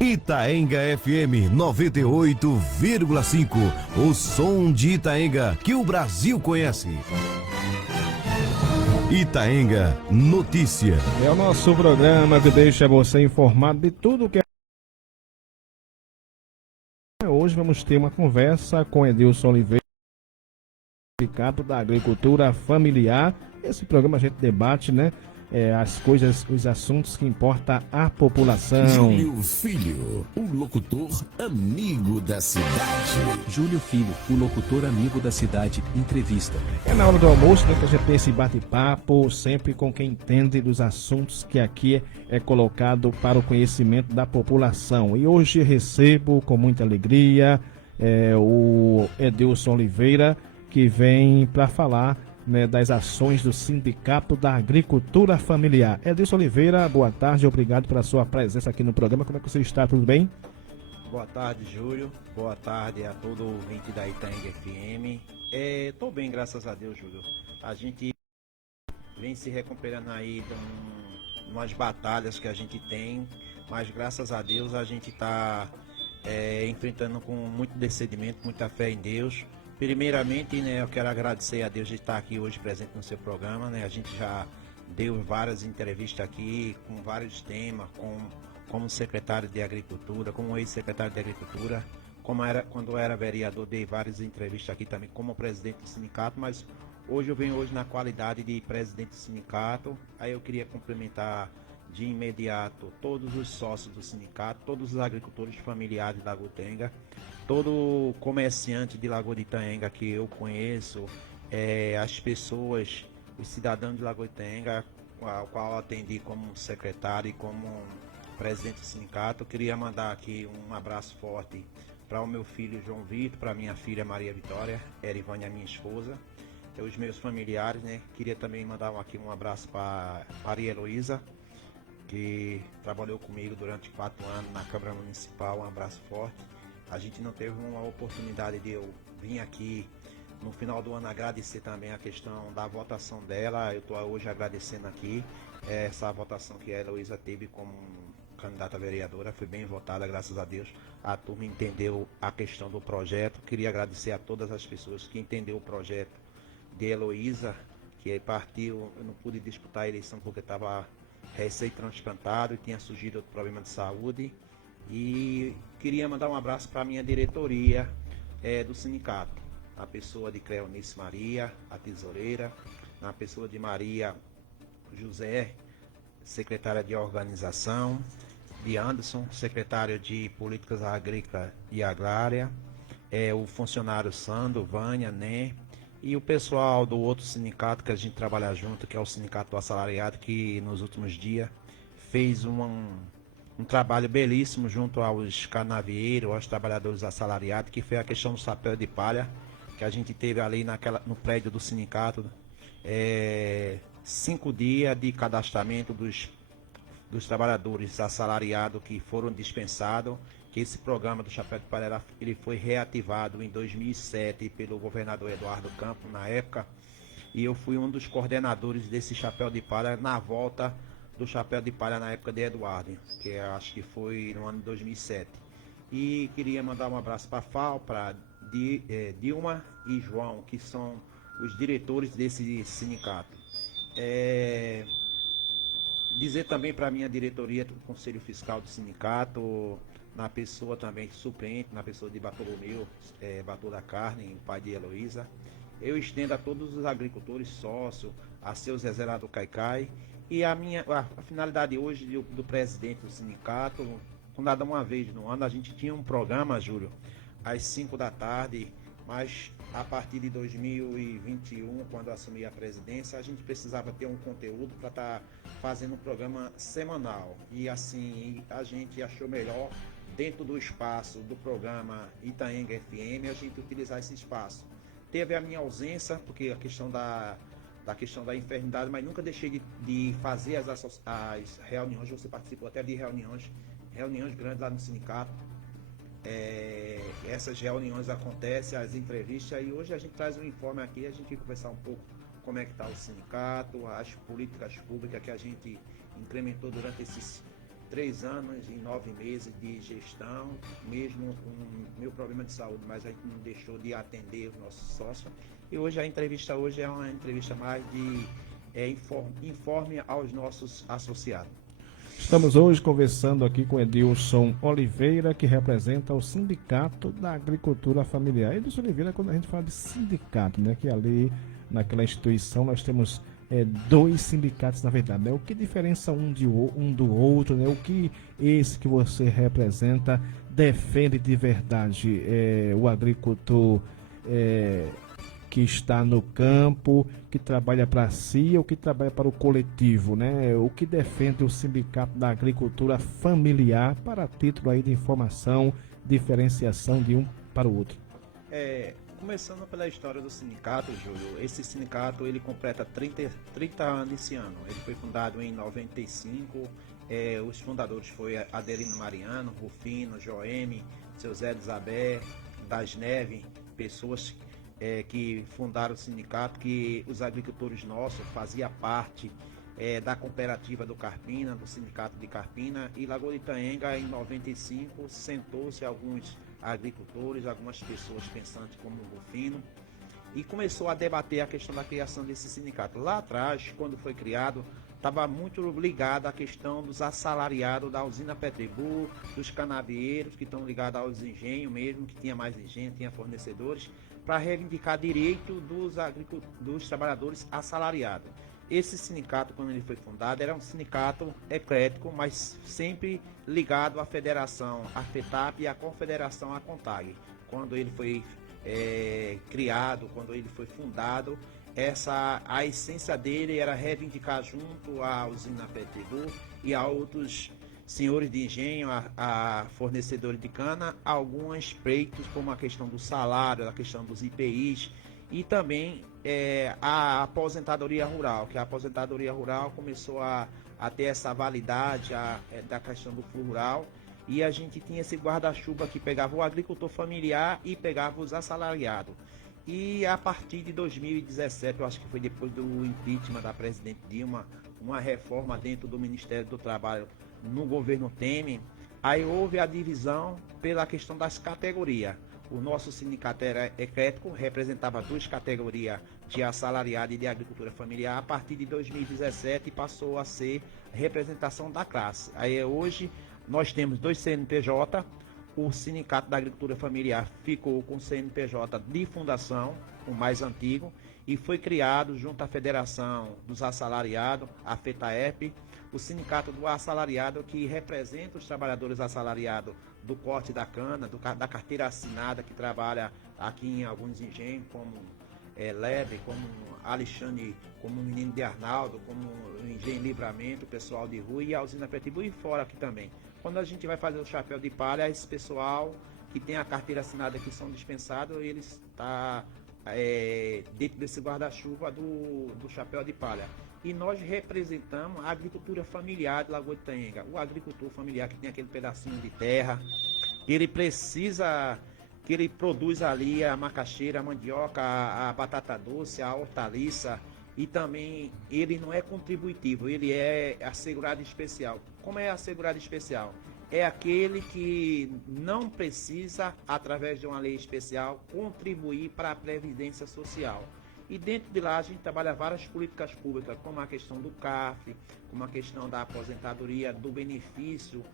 Itaenga FM 98,5. O som de Itaenga que o Brasil conhece. Itaenga Notícia. É o nosso programa que deixa você informado de tudo que é. Hoje vamos ter uma conversa com Edilson Oliveira, Sindicato da Agricultura Familiar. Esse programa a gente debate, né? As coisas, os assuntos que importam à população. Júlio Filho, o locutor amigo da cidade. Júlio Filho, o locutor amigo da cidade, entrevista. É na hora do almoço, né, que a gente tem esse bate-papo, sempre com quem entende dos assuntos que aqui é colocado para o conhecimento da população. E hoje recebo com muita alegria o Edilson Oliveira, que vem para falar, né, das ações do Sindicato da Agricultura Familiar. Edilson Oliveira, boa tarde, obrigado pela sua presença aqui no programa. Como é que você está? Tudo bem? Boa tarde, Júlio. Boa tarde a todo ouvinte da Itaenga FM. Tô bem, graças a Deus, Júlio. A gente vem se recuperando aí de umas batalhas que a gente tem, mas graças a Deus a gente está enfrentando com muito discernimento, muita fé em Deus. Primeiramente, né, eu quero agradecer a Deus de estar aqui hoje presente no seu programa, né? A gente já deu várias entrevistas aqui com vários temas, como secretário de Agricultura, como ex-secretário de Agricultura, quando eu era vereador, dei várias entrevistas aqui também como presidente do sindicato, mas hoje eu venho na qualidade de presidente do sindicato. Aí eu queria cumprimentar de imediato todos os sócios do sindicato, todos os agricultores familiares da Lagoa de Itaenga, todo comerciante de Lagoa de Itaenga que eu conheço, as pessoas, os cidadãos de Lagoa de Itaenga, ao qual eu atendi como secretário e como presidente do sindicato. Eu queria mandar aqui um abraço forte para o meu filho João Vitor, para minha filha Maria Vitória, Erivânia, minha esposa, e os meus familiares, né? Queria também mandar aqui um abraço para Maria Heloísa, que trabalhou comigo durante 4 anos na Câmara Municipal. Um abraço forte. A gente não teve uma oportunidade de eu vir aqui no final do ano agradecer também a questão da votação dela. Eu estou hoje agradecendo aqui essa votação que a Heloísa teve como candidata a vereadora. Foi bem votada, graças a Deus. A turma entendeu a questão do projeto. Queria agradecer a todas as pessoas que entenderam o projeto de Heloísa, que partiu. Eu não pude disputar a eleição porque estava recém-transplantado e tinha surgido outro problema de saúde. E queria mandar um abraço para a minha diretoria do sindicato, a pessoa de Cleonice Maria, a tesoureira, na pessoa de Maria José, secretária de organização, de Anderson, secretário de Políticas Agrícolas e Agrária, o funcionário Sandro, Vânia, Né, e o pessoal do outro sindicato que a gente trabalha junto, que é o Sindicato do Assalariado, que nos últimos dias fez um trabalho belíssimo junto aos canavieiros, aos trabalhadores assalariados, que foi a questão do chapéu de palha, que a gente teve ali no prédio do sindicato, 5 dias de cadastramento dos trabalhadores assalariados que foram dispensados, que esse programa do Chapéu de Palha ele foi reativado em 2007 pelo governador Eduardo Campos, na época, e eu fui um dos coordenadores desse Chapéu de Palha na volta do Chapéu de Palha na época de Eduardo, que eu acho que foi no ano de 2007. E queria mandar um abraço para a FAO, para Dilma e João, que são os diretores desse sindicato. Dizer também para a minha diretoria do Conselho Fiscal do sindicato, na pessoa também suplente, na pessoa de Bartolomeu, Bator da Carne, o pai de Heloísa. Eu estendo a todos os agricultores sócios, a seu Zezé lá do Caicai. E a finalidade hoje do presidente do sindicato, fundado uma vez no ano, a gente tinha um programa, Júlio, às 5 da tarde, mas a partir de 2021, quando eu assumi a presidência, a gente precisava ter um conteúdo para estar fazendo um programa semanal. E assim, a gente achou melhor, dentro do espaço do programa Itaenga FM, a gente utilizar esse espaço. Teve a minha ausência, porque a questão da enfermidade, mas nunca deixei de fazer as reuniões. Você participou até de reuniões grandes lá no sindicato. Essas reuniões acontecem, as entrevistas, e hoje a gente traz um informe aqui, a gente vai conversar um pouco como é que está o sindicato, as políticas públicas que a gente incrementou durante 3 anos e 9 meses de gestão, mesmo com meu problema de saúde, mas a gente não deixou de atender o nosso sócio. E hoje a entrevista hoje é uma entrevista mais de informe aos nossos associados. Estamos hoje conversando aqui com Edilson Oliveira, que representa o Sindicato da Agricultura Familiar. Edilson Oliveira, quando a gente fala de sindicato, né, que ali naquela instituição nós temos 2 sindicatos, na verdade, né? O que diferencia um do outro, né? O que esse que você representa defende de verdade o agricultor que está no campo, que trabalha para si ou que trabalha para o coletivo, né? O que defende o Sindicato da Agricultura Familiar, para título aí de informação, diferenciação de um para o outro. Começando pela história do sindicato, Júlio, esse sindicato ele completa 30 anos esse ano. Ele foi fundado em 95, os fundadores foram Adelino Mariano, Rufino, Joeme, seu Zé de Isabé, Das Neves, pessoas que fundaram o sindicato, que os agricultores nossos faziam parte da cooperativa do Carpina, do sindicato de Carpina, e Lagoa de Itaenga, em 95, sentou-se alguns agricultores, algumas pessoas pensantes como o Rufino, e começou a debater a questão da criação desse sindicato. Lá atrás, quando foi criado, estava muito ligado à questão dos assalariados da usina Petribu, dos canavieiros que estão ligados aos engenhos mesmo, que tinha mais engenho, tinha fornecedores, para reivindicar direito dos trabalhadores assalariados. Esse sindicato, quando ele foi fundado, era um sindicato eclético, mas sempre ligado à federação, à FETAP e à confederação, à CONTAG. Quando ele foi criado, quando ele foi fundado, a essência dele era reivindicar junto à usina Petribu e a outros senhores de engenho, a fornecedores de cana, alguns pleitos como a questão do salário, a questão dos IPIs e também a aposentadoria rural, que a aposentadoria rural começou a ter essa validade da questão do fundo rural, e a gente tinha esse guarda-chuva que pegava o agricultor familiar e pegava os assalariados. E a partir de 2017, eu acho que foi depois do impeachment da presidente Dilma, uma reforma dentro do Ministério do Trabalho no governo Temer, aí houve a divisão pela questão das categorias. O nosso sindicato era eclético, representava 2 categorias de assalariado e de agricultura familiar. A partir de 2017 passou a ser representação da classe. Aí hoje nós temos 2 CNPJ, o Sindicato da Agricultura Familiar ficou com o CNPJ de fundação, o mais antigo, e foi criado junto à Federação dos Assalariados, a FETAEP, o Sindicato do Assalariado, que representa os trabalhadores assalariados do corte da cana, da carteira assinada, que trabalha aqui em alguns engenhos, como Lebre, como Alexandre, como o Menino de Arnaldo, como o Engenho Livramento, o pessoal de Rui e a usina Petibu e fora aqui também. Quando a gente vai fazer o chapéu de palha, esse pessoal que tem a carteira assinada que são dispensados, eles estão dentro desse guarda-chuva do chapéu de palha. E nós representamos a agricultura familiar de Lagoa de Itaenga. O agricultor familiar que tem aquele pedacinho de terra, ele precisa, que ele produz ali a macaxeira, a mandioca, a batata doce, a hortaliça, e também ele não é contributivo, ele é assegurado especial. Como é assegurado especial? É aquele que não precisa, através de uma lei especial, contribuir para a Previdência Social. E dentro de lá a gente trabalha várias políticas públicas, como a questão do CAF, como a questão da aposentadoria, do benefício,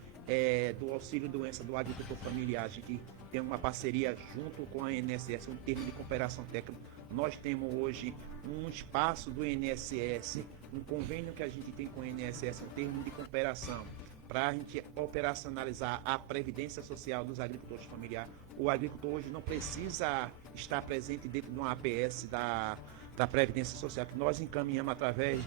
do auxílio doença do agricultor familiar. A gente tem uma parceria junto com a INSS, um termo de cooperação técnica. Nós temos hoje um espaço do INSS, um convênio que a gente tem com o INSS, um termo de cooperação, para a gente operacionalizar a previdência social dos agricultores familiares. O agricultor hoje não precisa estar presente dentro de uma APS da Previdência Social, que nós encaminhamos através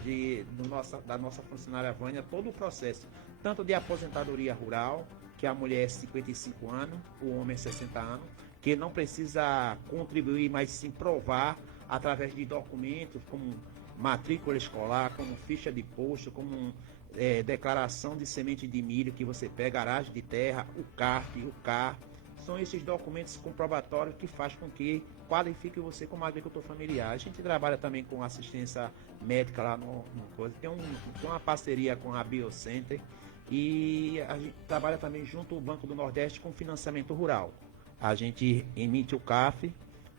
da nossa funcionária Vânia todo o processo, tanto de aposentadoria rural, que a mulher é 55 anos, o homem é 60 anos, que não precisa contribuir, mas sim provar através de documentos como matrícula escolar, como ficha de posto, como declaração de semente de milho que você pega, garagem de terra, o CARF, o CAR. São esses documentos comprobatórios que faz com que qualifique você como agricultor familiar. A gente trabalha também com assistência médica lá no coisa. Tem uma parceria com a Biocenter, E a gente trabalha também junto ao Banco do Nordeste com financiamento rural. A gente emite o CAF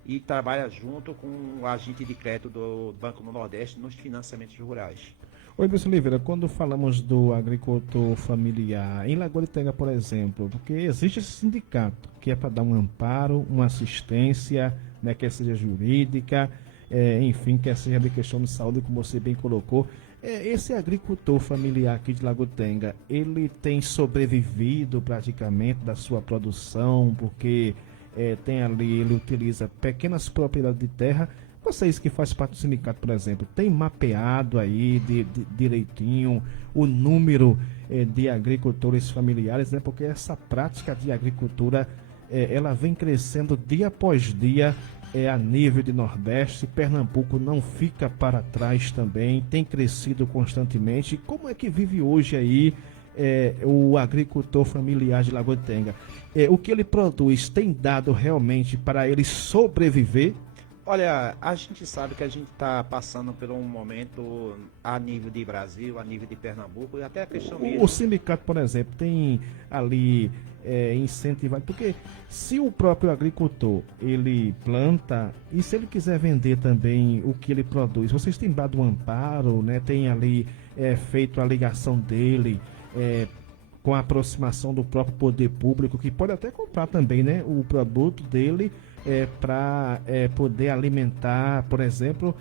e trabalha junto com o agente de crédito do Banco do Nordeste nos financiamentos rurais. Oi, Wilson Oliveira, quando falamos do agricultor familiar, em Lagoa de Tenga, por exemplo, porque existe esse sindicato que é para dar um amparo, uma assistência, né, quer seja jurídica, enfim, quer seja de questão de saúde, como você bem colocou. Esse agricultor familiar aqui de Lagoa de Tenga, ele tem sobrevivido praticamente da sua produção, porque tem ali, ele utiliza pequenas propriedades de terra. Vocês que fazem parte do sindicato, por exemplo, tem mapeado aí direitinho o número de agricultores familiares, né? Porque essa prática de agricultura, ela vem crescendo dia após dia a nível de Nordeste. Pernambuco não fica para trás também, tem crescido constantemente. Como é que vive hoje aí o agricultor familiar de Lagoa de Tenga? O que ele produz tem dado realmente para ele sobreviver? Olha, a gente sabe que a gente está passando por um momento a nível de Brasil, a nível de Pernambuco e até a questão mesmo. O sindicato, por exemplo, tem ali incentivado, porque se o próprio agricultor ele planta e se ele quiser vender também o que ele produz, vocês têm dado um amparo, né? Tem ali feito a ligação dele com a aproximação do próprio poder público, que pode até comprar também, né, o produto dele para poder alimentar, por exemplo,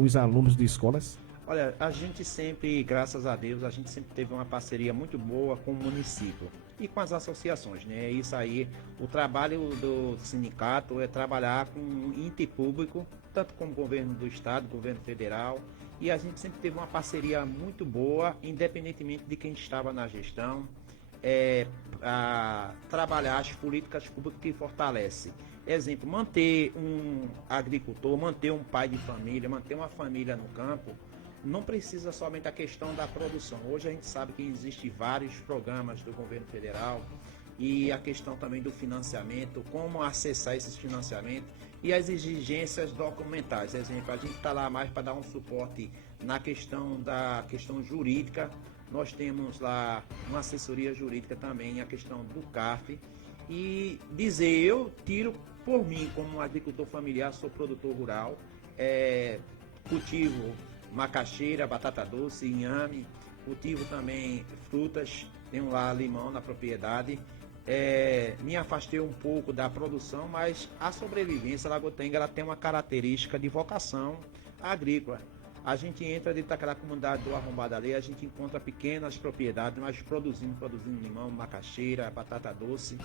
os alunos de escolas? Olha, a gente sempre, graças a Deus, a gente sempre teve uma parceria muito boa com o município e com as associações, né? Isso aí, o trabalho do sindicato é trabalhar com o ente público, tanto com o governo do estado, governo federal, e a gente sempre teve uma parceria muito boa, independentemente de quem estava na gestão, a trabalhar as políticas públicas que fortalecem. Exemplo, manter um agricultor, manter um pai de família, manter uma família no campo, não precisa somente a questão da produção. Hoje a gente sabe que existem vários programas do governo federal e a questão também do financiamento, como acessar esses financiamentos e as exigências documentais. Exemplo, a gente está lá mais para dar um suporte na questão da questão jurídica. Nós temos lá uma assessoria jurídica também, a questão do CAF. E dizer, eu tiro por mim como um agricultor familiar, sou produtor rural, cultivo macaxeira, batata doce, inhame, cultivo também frutas, tenho lá limão na propriedade. Me afastei um pouco da produção, mas a sobrevivência, a Lagoa de Tenga, ela tem uma característica de vocação agrícola. A gente entra dentro daquela comunidade do Arrombado ali, a gente encontra pequenas propriedades, mas produzindo limão, macaxeira, batata doce,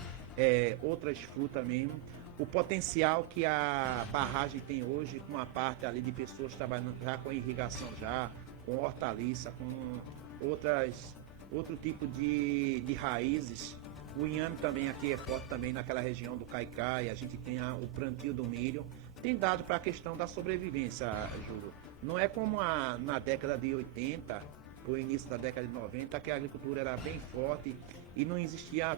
outras frutas mesmo. O potencial que a barragem tem hoje, com uma parte ali de pessoas trabalhando já com irrigação com hortaliça, com outro tipo de raízes. O inhame também aqui é forte também naquela região do Caicai, a gente tem o plantio do milho. Tem dado para a questão da sobrevivência, Júlio. Não é como na década de 80, o início da década de 90, que a agricultura era bem forte e não existia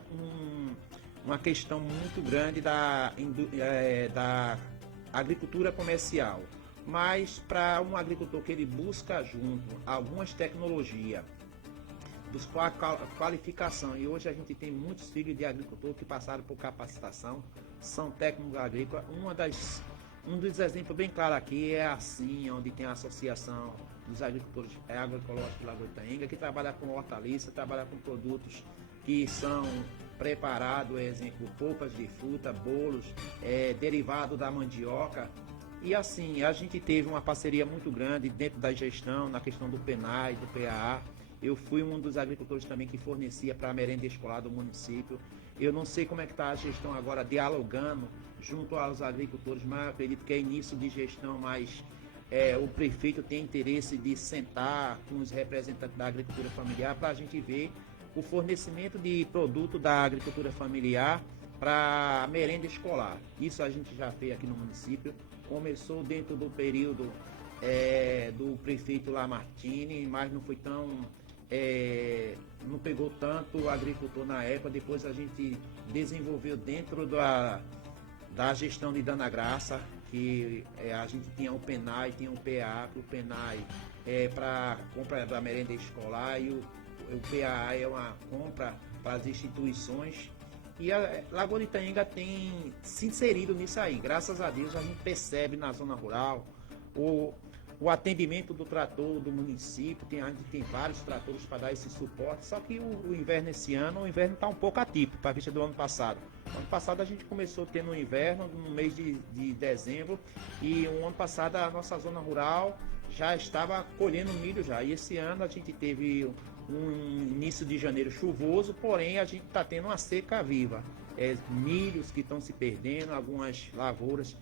uma questão muito grande da agricultura comercial. Mas para um agricultor que ele busca junto algumas tecnologias, buscar a qualificação, e hoje a gente tem muitos filhos de agricultor que passaram por capacitação, são técnicos agrícolas. Um dos exemplos bem claros aqui é assim, onde tem a Associação dos Agricultores Agroecológicos de Lagoa de Tenga, que trabalha com hortaliça, trabalha com produtos que são preparados, exemplo, polpas de fruta, bolos, derivado da mandioca. E assim, a gente teve uma parceria muito grande dentro da gestão, na questão do PENAI, do PAA. Eu fui um dos agricultores também que fornecia para a merenda escolar do município. Eu não sei como é que está a gestão agora, dialogando junto aos agricultores, mas eu acredito que é início de gestão, mas o prefeito tem interesse de sentar com os representantes da agricultura familiar para a gente ver o fornecimento de produto da agricultura familiar para a merenda escolar. Isso a gente já fez aqui no município, começou dentro do período do prefeito Lamartine, mas não foi tão... não pegou tanto o agricultor na época. Depois a gente desenvolveu dentro da gestão de Dana Graça, que a gente tinha o PENAI, tinha o PA, que o PENAI para compra da merenda escolar e o PAA é uma compra para as instituições. E a Lagoa de Itaenga tem se inserido nisso aí. Graças a Deus a gente percebe na zona rural o atendimento do trator do município. A gente tem vários tratores para dar esse suporte. Só que o inverno esse ano, o inverno está um pouco atípico para a vista do ano passado. Ano passado a gente começou tendo um inverno no mês de dezembro. E o ano passado a nossa zona rural já estava colhendo milho já. E esse ano a gente teve um início de janeiro chuvoso, porém a gente está tendo uma seca viva. Milhos que estão se perdendo, algumas lavouras,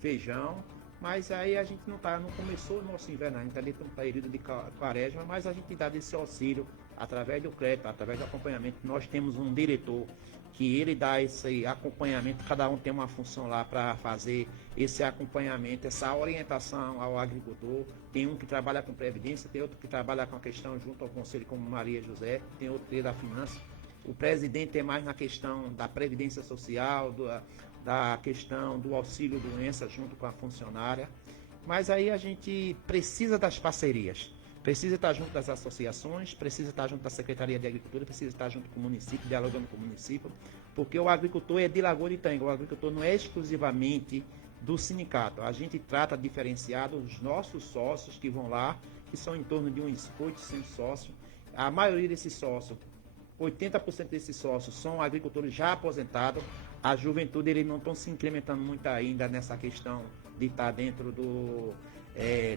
feijão, mas aí a gente não começou o nosso inverno, a gente está dentro de um período de quaresma, mas a gente dá esse auxílio através do crédito, através do acompanhamento. Nós temos um diretor que ele dá esse acompanhamento, cada um tem uma função lá para fazer esse acompanhamento, essa orientação ao agricultor. Tem um que trabalha com previdência, tem outro que trabalha com a questão junto ao conselho, como Maria José, tem outro que é da finança. O presidente é mais na questão da previdência social, da questão do auxílio doença junto com a funcionária. Mas aí a gente precisa das parcerias. Precisa estar junto das associações, precisa estar junto da Secretaria de Agricultura, precisa estar junto com o município, dialogando com o município, porque o agricultor é de Lagoa de Itaenga, o agricultor não é exclusivamente do sindicato. A gente trata diferenciado os nossos sócios que vão lá, que são em torno de uns 800 sócios. A maioria desses sócios, 80% desses sócios são agricultores já aposentados. A juventude, eles não estão se incrementando muito ainda nessa questão de estar dentro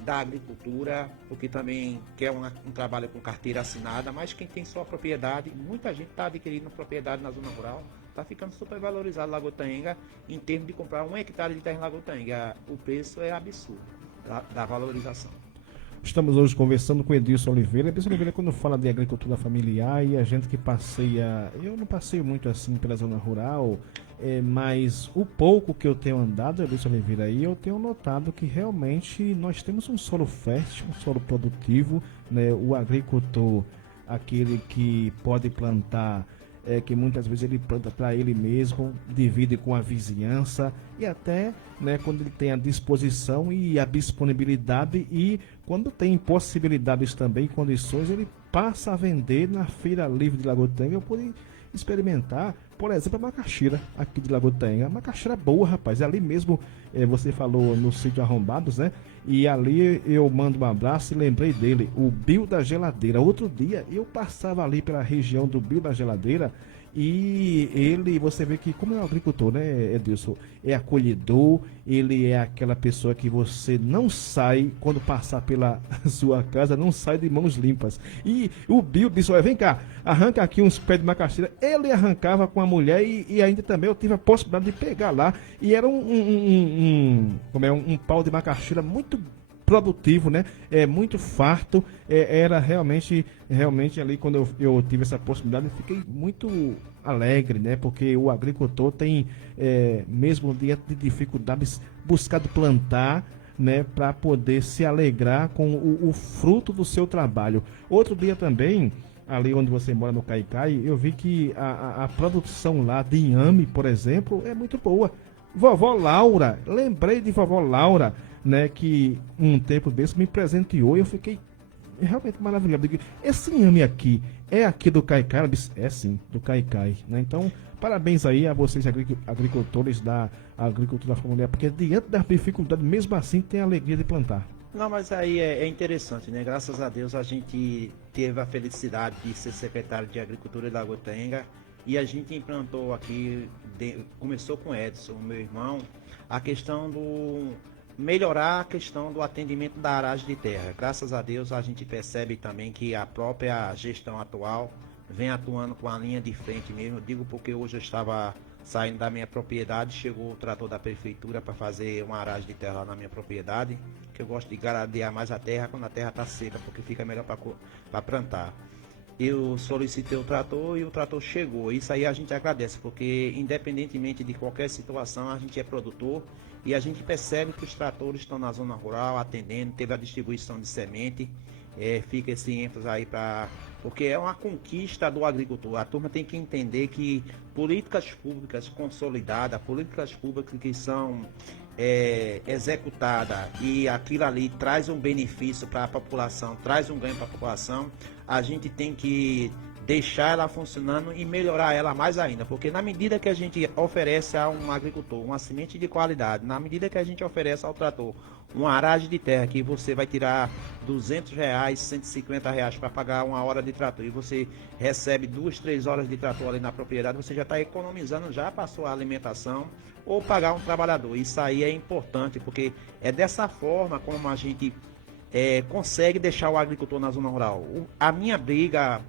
da agricultura, porque também quer um trabalho com carteira assinada, mas quem tem sua propriedade, muita gente está adquirindo propriedade na zona rural, está ficando super valorizado Lagoa de Itaenga em termos de comprar 1 hectare de terra em Lagoa de Itaenga. O preço é absurdo da valorização. Estamos hoje conversando com Edilson Oliveira. Edilson Oliveira, quando fala de agricultura familiar, e a gente que passeia, eu não passeio muito assim pela zona rural, mas o pouco que eu tenho andado, Edilson Oliveira, aí eu tenho notado que realmente nós temos um solo fértil, um solo produtivo, né? O agricultor, aquele que pode plantar, que muitas vezes ele planta para ele mesmo, divide com a vizinhança, e até, né, quando ele tem a disposição e a disponibilidade, e quando tem possibilidades também, condições, ele passa a vender na Feira Livre de Lagoa de Itaenga. Eu pude experimentar, por exemplo, a macaxeira aqui de Lagoa de Itaenga. A macaxeira boa, rapaz. Ali mesmo, você falou no sítio Arrombados, né? E ali eu mando um abraço e lembrei dele, o Bio da Geladeira. Outro dia eu passava ali pela região do Bio da Geladeira e ele, você vê que como é um agricultor, né, Edilson, é acolhedor, ele é aquela pessoa que você não sai, quando passar pela sua casa, não sai de mãos limpas. E o Bio disse, olha, vem cá, arranca aqui uns pés de macaxeira. Ele arrancava com a mulher e ainda também eu tive a possibilidade de pegar lá, e era um pau de macaxeira muito produtivo, né? Muito farto. Era realmente ali, quando eu tive essa possibilidade, eu fiquei muito alegre, né? Porque o agricultor tem, mesmo diante de dificuldades, buscado plantar, né, para poder se alegrar com o fruto do seu trabalho. Outro dia também, ali onde você mora, no Caicai, eu vi que a produção lá de inhame, por exemplo, é muito boa. Vovó Laura, lembrei de vovó Laura, né, que um tempo desse me presenteou e eu fiquei realmente maravilhado. Esse inhame aqui é aqui do Caicai? Ela disse, é sim, do Caicai, né? Então, parabéns aí a vocês, agricultores da agricultura familiar, porque diante das dificuldades, mesmo assim, tem a alegria de plantar. Não, mas aí é interessante, né? Graças a Deus a gente teve a felicidade de ser secretário de Agricultura de Lagoa de Itaenga, e a gente implantou aqui, começou com Edson, meu irmão, a questão do melhorar a questão do atendimento da aragem de terra. Graças a Deus a gente percebe também que a própria gestão atual vem atuando com a linha de frente mesmo. Eu digo porque hoje eu estava saindo da minha propriedade, chegou o trator da prefeitura para fazer uma aragem de terra lá na minha propriedade, que eu gosto de garadear mais a terra quando a terra está seca, porque fica melhor para plantar. Eu solicitei o trator e o trator chegou. Isso aí a gente agradece, porque independentemente de qualquer situação, a gente é produtor e a gente percebe que os tratores estão na zona rural atendendo, teve a distribuição de semente. fica esse ênfase aí porque é uma conquista do agricultor. A turma tem que entender que políticas públicas consolidadas, políticas públicas que são executadas e aquilo ali traz um benefício para a população, traz um ganho para a população, a gente tem que deixar ela funcionando e melhorar ela mais ainda, porque na medida que a gente oferece a um agricultor uma semente de qualidade, na medida que a gente oferece ao trator uma aragem de terra que você vai tirar R$200, R$150 para pagar uma hora de trator e você recebe 2, 3 horas de trator ali na propriedade, você já está economizando já para a sua alimentação ou pagar um trabalhador. Isso aí é importante, porque é dessa forma como a gente consegue deixar o agricultor na zona rural. A minha briga,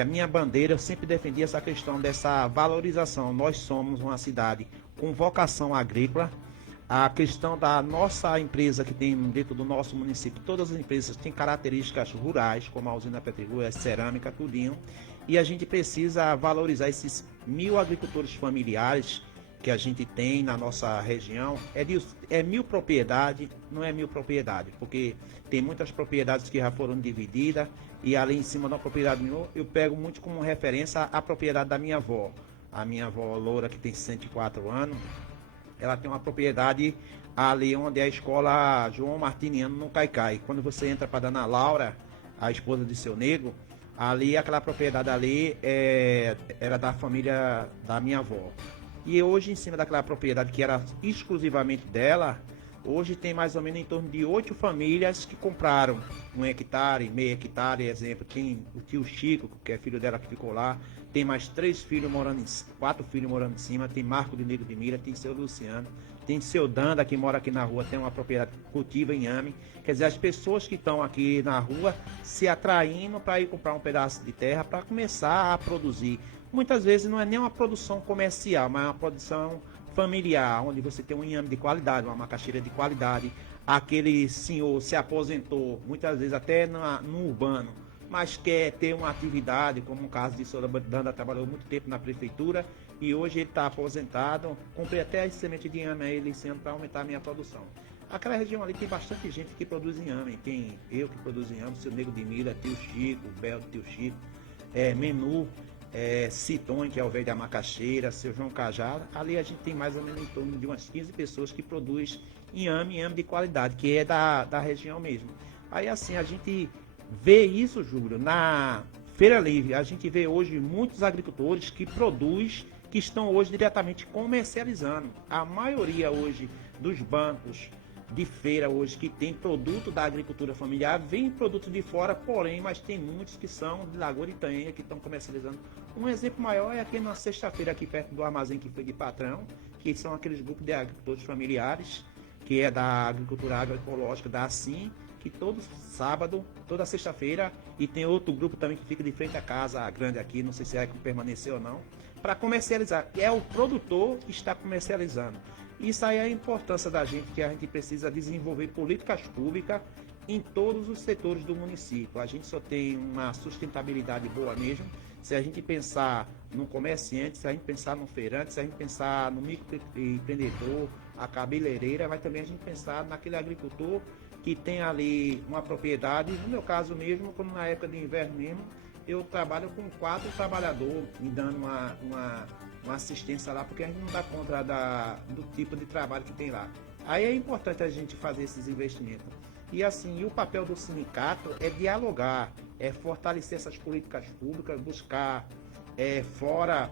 a minha bandeira, eu sempre defendi essa questão dessa valorização. Nós somos uma cidade com vocação agrícola. A questão da nossa empresa que tem dentro do nosso município, todas as empresas têm características rurais, como a usina Petrigul, cerâmica, tudinho. E a gente precisa valorizar esses 1.000 agricultores familiares que a gente tem na nossa região. É 1.000 propriedades, não é 1.000 propriedades, porque tem muitas propriedades que já foram divididas e ali em cima da propriedade minha, eu pego muito como referência a propriedade da minha avó. A minha avó Loura, que tem 104 anos, ela tem uma propriedade ali onde é a escola João Martiniano, no Caicai. Quando você entra para Dona Laura, a esposa de seu nego, ali aquela propriedade ali era da família da minha avó. E hoje, em cima daquela propriedade que era exclusivamente dela, hoje tem mais ou menos em torno de 8 famílias que compraram 1 hectare, meio hectare, exemplo. Tem o tio Chico, que é filho dela que ficou lá, tem mais 4 filhos morando em cima, tem Marco de Negro de Mira, tem seu Luciano, tem seu Danda, que mora aqui na rua, tem uma propriedade que cultiva inhame. Quer dizer, as pessoas que estão aqui na rua se atraindo para ir comprar um pedaço de terra para começar a produzir. Muitas vezes não é nem uma produção comercial, mas é uma produção familiar, onde você tem um inhame de qualidade, uma macaxeira de qualidade. Aquele senhor se aposentou, muitas vezes até no urbano, mas quer ter uma atividade, como o caso de Sr. Danda, trabalhou muito tempo na prefeitura e hoje ele está aposentado. Comprei até as sementes de inhame aí esse ano para aumentar a minha produção. Aquela região ali tem bastante gente que produz inhame, tem eu que produzo inhame, seu Nego de Mira, tio Chico, Bel do tio Chico, Menu, Citon, que é o velho da macaxeira, seu João Cajara. Ali a gente tem mais ou menos em torno de umas 15 pessoas que produzem inhame de qualidade, que é da região mesmo. Aí assim, a gente vê isso, Júlio, na Feira Livre. A gente vê hoje muitos agricultores que produzem, que estão hoje diretamente comercializando. A maioria hoje dos bancos de feira hoje que tem produto da agricultura familiar, vem produto de fora, porém, mas tem muitos que são de Lagoa de Itanha, que estão comercializando. Um exemplo maior é aqui na sexta-feira, aqui perto do armazém que foi de patrão, que são aqueles grupos de agricultores familiares, que é da agricultura agroecológica, da ASIM, que todo sábado, toda sexta-feira, e tem outro grupo também que fica de frente à casa grande aqui, não sei se é que permaneceu ou não, para comercializar. E é o produtor que está comercializando. Isso aí é a importância da gente, que a gente precisa desenvolver políticas públicas em todos os setores do município. A gente só tem uma sustentabilidade boa mesmo se a gente pensar no comerciante, se a gente pensar no feirante, se a gente pensar no microempreendedor, a cabeleireira, vai também a gente pensar naquele agricultor que tem ali uma propriedade. No meu caso mesmo, como na época de inverno mesmo, eu trabalho com 4 trabalhadores, me dando uma assistência lá, porque a gente não dá conta do tipo de trabalho que tem lá. Aí é importante a gente fazer esses investimentos. E assim, o papel do sindicato é dialogar, é fortalecer essas políticas públicas, buscar fora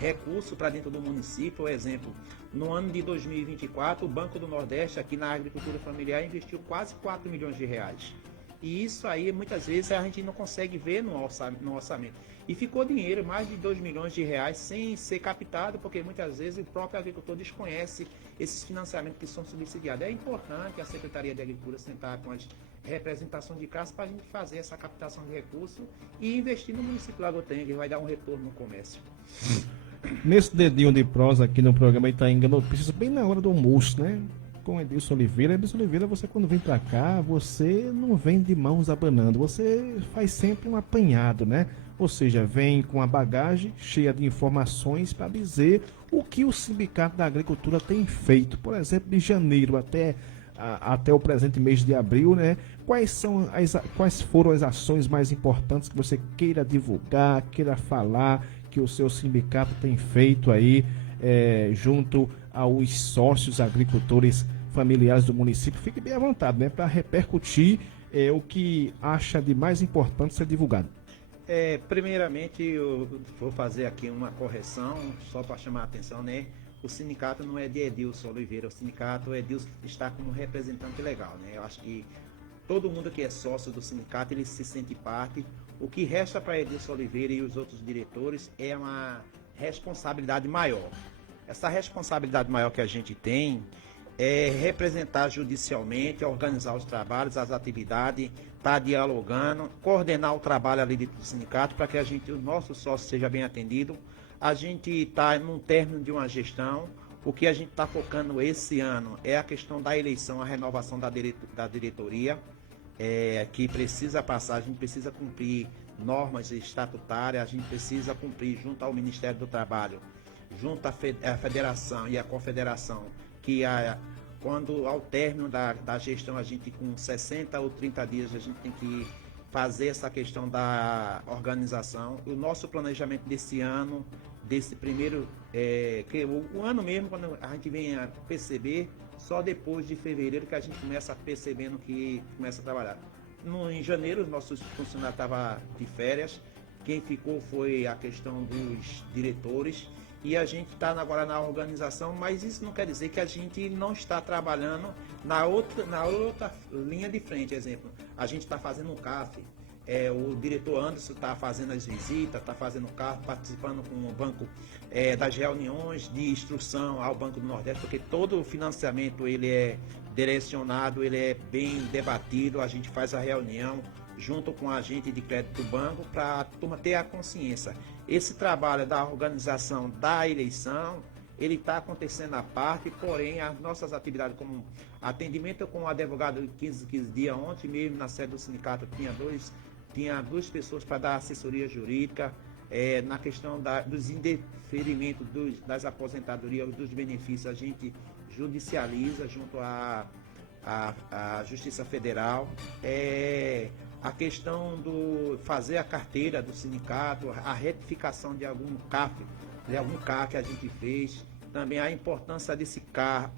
recursos para dentro do município. Por exemplo, no ano de 2024, o Banco do Nordeste, aqui na agricultura familiar, investiu quase 4 milhões de reais. E isso aí, muitas vezes, a gente não consegue ver no orçamento. E ficou dinheiro, mais de 2 milhões de reais, sem ser captado, porque muitas vezes o próprio agricultor desconhece esses financiamentos que são subsidiados. É importante a Secretaria de Agricultura sentar com as representações de casa para a gente fazer essa captação de recursos e investir no município de Lagoa Tengue, que vai dar um retorno no comércio. Nesse dedinho de prosa aqui no programa Itaenga Notícias, bem na hora do almoço, né? Com Edilson Oliveira. Edilson Oliveira, você quando vem pra cá, você não vem de mãos abanando, você faz sempre um apanhado, né? Ou seja, vem com a bagagem cheia de informações para dizer o que o Sindicato da Agricultura tem feito. Por exemplo, de janeiro até até o presente mês de abril, né? Quais foram as ações mais importantes que você queira divulgar, queira falar, que o seu sindicato tem feito aí junto aos sócios agricultores familiares do município? Fique bem à vontade, né? Para repercutir o que acha de mais importante ser divulgado. Primeiramente, eu vou fazer aqui uma correção, só para chamar a atenção, né? O sindicato não é de Edilson Oliveira, o sindicato Edilson está como representante legal, né? Eu acho que todo mundo que é sócio do sindicato, ele se sente parte. O que resta para Edilson Oliveira e os outros diretores é uma responsabilidade maior. Essa responsabilidade maior que a gente tem é representar judicialmente, organizar os trabalhos, as atividades, estar dialogando, coordenar o trabalho ali do sindicato para que o nosso sócio seja bem atendido. A gente está num término de uma gestão. O que a gente está focando esse ano é a questão da eleição, a renovação da diretoria, que precisa passar, a gente precisa cumprir normas estatutárias, a gente precisa cumprir junto ao Ministério do Trabalho, junto à Federação e à Confederação, que quando ao término da gestão, a gente com 60 ou 30 dias, a gente tem que fazer essa questão da organização. O nosso planejamento desse ano, desse primeiro, que o ano mesmo, quando a gente vem a perceber, só depois de fevereiro que a gente começa a percebendo que começa a trabalhar. Em janeiro, os nossos funcionários estavam de férias, quem ficou foi a questão dos diretores, e a gente está agora na organização, mas isso não quer dizer que a gente não está trabalhando na outra linha de frente. Exemplo, a gente está fazendo um CAF, o diretor Anderson está fazendo as visitas, está fazendo o CAF, participando com o banco das reuniões de instrução ao Banco do Nordeste, porque todo o financiamento ele é direcionado, ele é bem debatido, a gente faz a reunião junto com a agente de crédito do banco para a turma ter a consciência. Esse trabalho da organização da eleição, ele está acontecendo à parte, porém as nossas atividades como atendimento com o advogado de 15 dias, ontem mesmo na sede do sindicato tinha duas pessoas para dar assessoria jurídica, na questão dos indeferimentos das aposentadorias, dos benefícios, a gente judicializa junto à Justiça Federal. A questão do fazer a carteira do sindicato, a retificação de algum CAF, que a gente fez, também a importância desse CAF,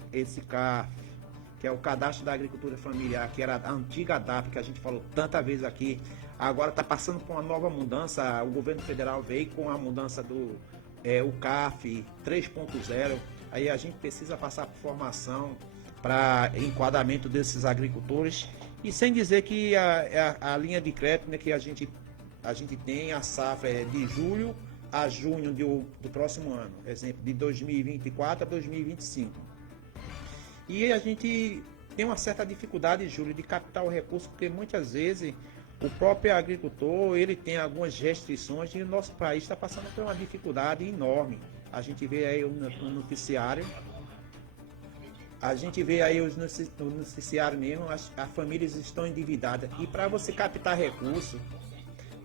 que é o Cadastro da Agricultura Familiar, que era a antiga DAP, que a gente falou tanta vez aqui, agora está passando por uma nova mudança. O governo federal veio com a mudança do o CAF 3.0, aí a gente precisa passar por formação para enquadramento desses agricultores. E sem dizer que a linha de crédito, né, que a gente tem, a safra de julho a junho do próximo ano, exemplo, de 2024 a 2025. E a gente tem uma certa dificuldade, Júlio, de captar o recurso, porque muitas vezes o próprio agricultor ele tem algumas restrições e o nosso país está passando por uma dificuldade enorme. A gente vê aí no noticiário. A gente vê aí no noticiário mesmo, as famílias estão endividadas. E para você captar recurso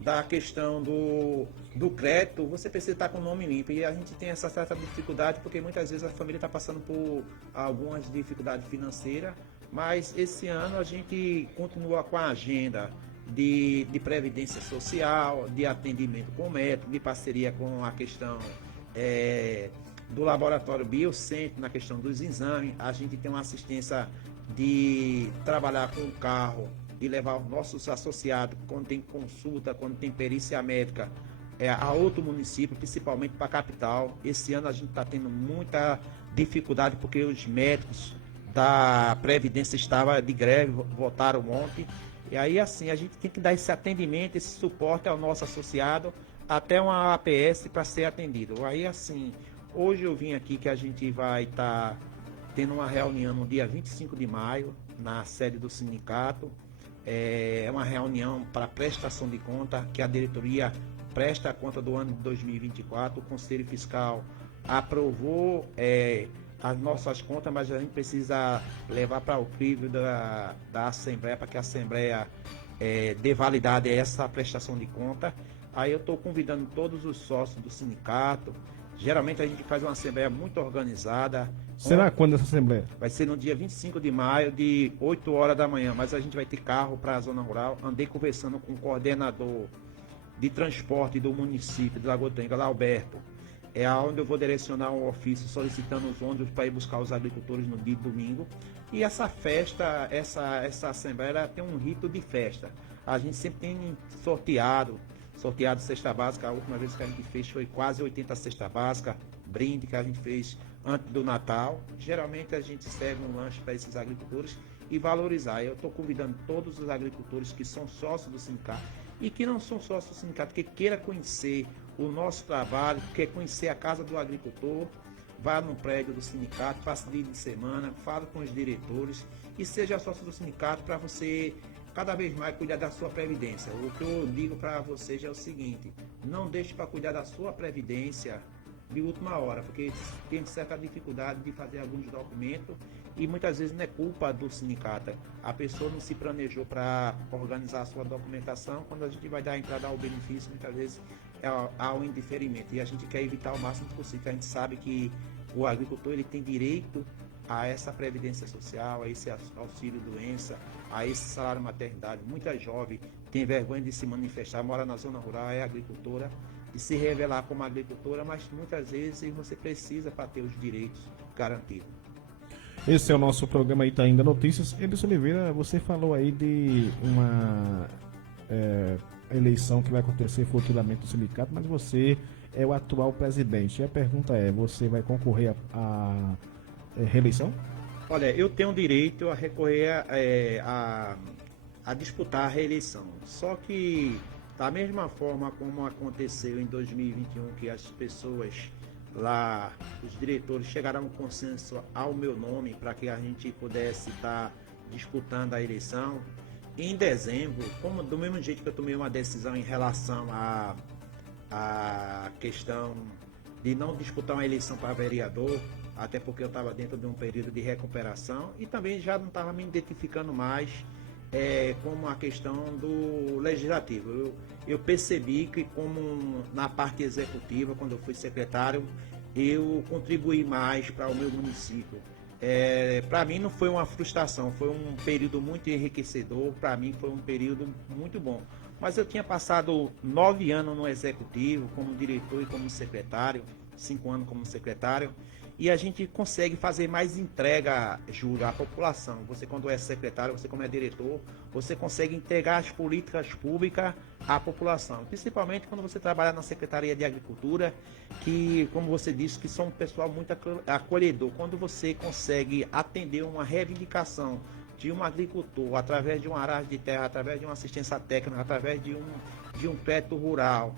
da questão do crédito, você precisa estar com o nome limpo. E a gente tem essa certa dificuldade, porque muitas vezes a família está passando por algumas dificuldades financeiras. Mas esse ano a gente continua com a agenda de previdência social, de atendimento com o médico, de parceria com a questão do laboratório Biocentro, na questão dos exames. A gente tem uma assistência de trabalhar com o carro e levar os nossos associados, quando tem consulta, quando tem perícia médica, a outro município, principalmente para a capital. Esse ano a gente está tendo muita dificuldade, porque os médicos da Previdência estavam de greve, votaram ontem. E aí, assim, a gente tem que dar esse atendimento, esse suporte ao nosso associado, até uma APS para ser atendido. Aí, assim, hoje eu vim aqui que a gente vai estar tendo uma reunião no dia 25 de maio, na sede do sindicato. É uma reunião para prestação de conta, que a diretoria presta a conta do ano de 2024. O Conselho Fiscal aprovou as nossas contas, mas a gente precisa levar para o crivo da Assembleia, para que a Assembleia dê validade a essa prestação de conta. Aí eu estou convidando todos os sócios do sindicato, Geralmente a gente faz uma assembleia muito organizada. Será quando essa assembleia? Vai ser no dia 25 de maio, de 8 horas da manhã, mas a gente vai ter carro para a zona rural. Andei conversando com o coordenador de transporte do município de Lagoa do Itenga, lá Alberto. É onde eu vou direcionar um ofício solicitando os ônibus para ir buscar os agricultores no dia de domingo. E essa festa, essa assembleia, ela tem um rito de festa. A gente sempre tem sorteado cesta básica. A última vez que a gente fez foi quase 80 cesta básica, brinde que a gente fez antes do Natal. Geralmente a gente serve um lanche para esses agricultores e valorizar. Eu estou convidando todos os agricultores que são sócios do sindicato e que não são sócios do sindicato, que queira conhecer o nosso trabalho, quer conhecer a Casa do Agricultor, vá no prédio do sindicato, passe dia de semana, fale com os diretores e seja sócio do sindicato para você cada vez mais cuidar da sua previdência. O que eu digo para vocês é o seguinte: não deixe para cuidar da sua previdência de última hora, porque tem certa dificuldade de fazer alguns documentos e muitas vezes não é culpa do sindicato. A pessoa não se planejou para organizar a sua documentação. Quando a gente vai dar entrada ao benefício, muitas vezes há um indiferimento e a gente quer evitar o máximo possível. A gente sabe que o agricultor ele tem direito a essa previdência social, a esse auxílio doença, a esse salário maternidade. Muita jovem tem vergonha de se manifestar, mora na zona rural, é agricultora, de se revelar como agricultora, mas muitas vezes você precisa para ter os direitos garantidos. Esse é o nosso programa Itaenga Notícias. Edson Oliveira, você falou aí de uma eleição que vai acontecer futuramente no sindicato, mas você é o atual presidente. E a pergunta é, você vai concorrer à reeleição? Olha, eu tenho direito a recorrer a disputar a reeleição. Só que, da mesma forma como aconteceu em 2021, que as pessoas lá, os diretores, chegaram a um consenso ao meu nome para que a gente pudesse estar disputando a eleição, em dezembro, como do mesmo jeito que eu tomei uma decisão em relação à questão de não disputar uma eleição para vereador, até porque eu estava dentro de um período de recuperação e também já não estava me identificando mais como a questão do legislativo. Eu percebi que, como na parte executiva, quando eu fui secretário, eu contribuí mais para o meu município. Para mim não foi uma frustração, foi um período muito enriquecedor, para mim foi um período muito bom. Mas eu tinha passado 9 anos no executivo, como diretor e como secretário, 5 anos como secretário, e a gente consegue fazer mais entrega, Júlio, à população. Você, quando é secretário, você como é diretor, você consegue entregar as políticas públicas à população. Principalmente quando você trabalha na Secretaria de Agricultura, que, como você disse, que são um pessoal muito acolhedor. Quando você consegue atender uma reivindicação de um agricultor através de uma aragem de terra, através de uma assistência técnica, através de um crédito rural,